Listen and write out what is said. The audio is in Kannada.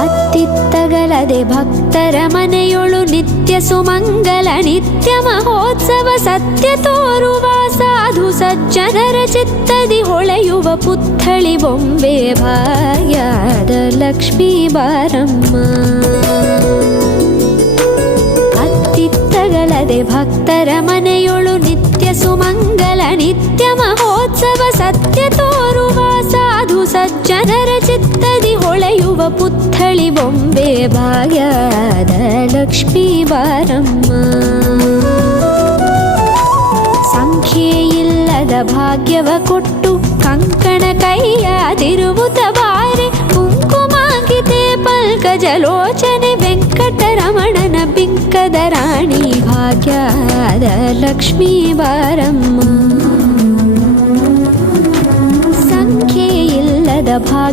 ಅತ್ತಿತ್ತಗಲದೆ ಭಕ್ತರ ಮನೆಯೊಳು ನಿತ್ಯ ಸುಮಂಗಲ ನಿತ್ಯ ಮಹೋತ್ಸವ ಸತ್ಯ ತೋರುವ ಸಾಧು ಸಜ್ಜನರ ಚಿತ್ತದಿ ಹೊಳೆಯುವ ಪುತ್ಥಳಿ ಬೊಂಬೆ ಭಾಗ್ಯದ ಲಕ್ಷ್ಮೀ ಬಾರಮ್ಮ. ಅತ್ತಿತ್ತಗಲದೆ ಭಕ್ತರ ಮನೆಯೊಳು ನಿತ್ಯ ಸುಮಂಗಲ ನಿತ್ಯ ಮಹೋತ್ಸವ ಸತ್ಯ ತೋರುವ ಸಾಧು ಸಜ್ಜನರ ಚಿತ್ತದಿ ಹೊಳೆಯುವ ಪುತ್ಥಳಿ ಬೊಂಬೆ ಭಾಗ್ಯದ ಲಕ್ಷ್ಮೀ ಬಾರಮ್ಮ. ಸಂಖ್ಯೆಯಿಲ್ಲದ ಭಾಗ್ಯವ ಕೊಟ್ಟು ಕಂಕಣ ಕೈಯಾದಿರುವುತ ಬಾರೆ ಕುಂಕುಮಾಗಿತೆ ಪಲ್ಕಜಲೋಚನೆ ವೆಂಕಟರಮಣನ ಬಿಂಕದ ರಾಣಿ ಭಾಗ್ಯದ ಲಕ್ಷ್ಮೀ ಬಾರಮ್ಮ. ಸಂಖ್ಯೆಯಿಲ್ಲದ ಭಾಗ್ಯ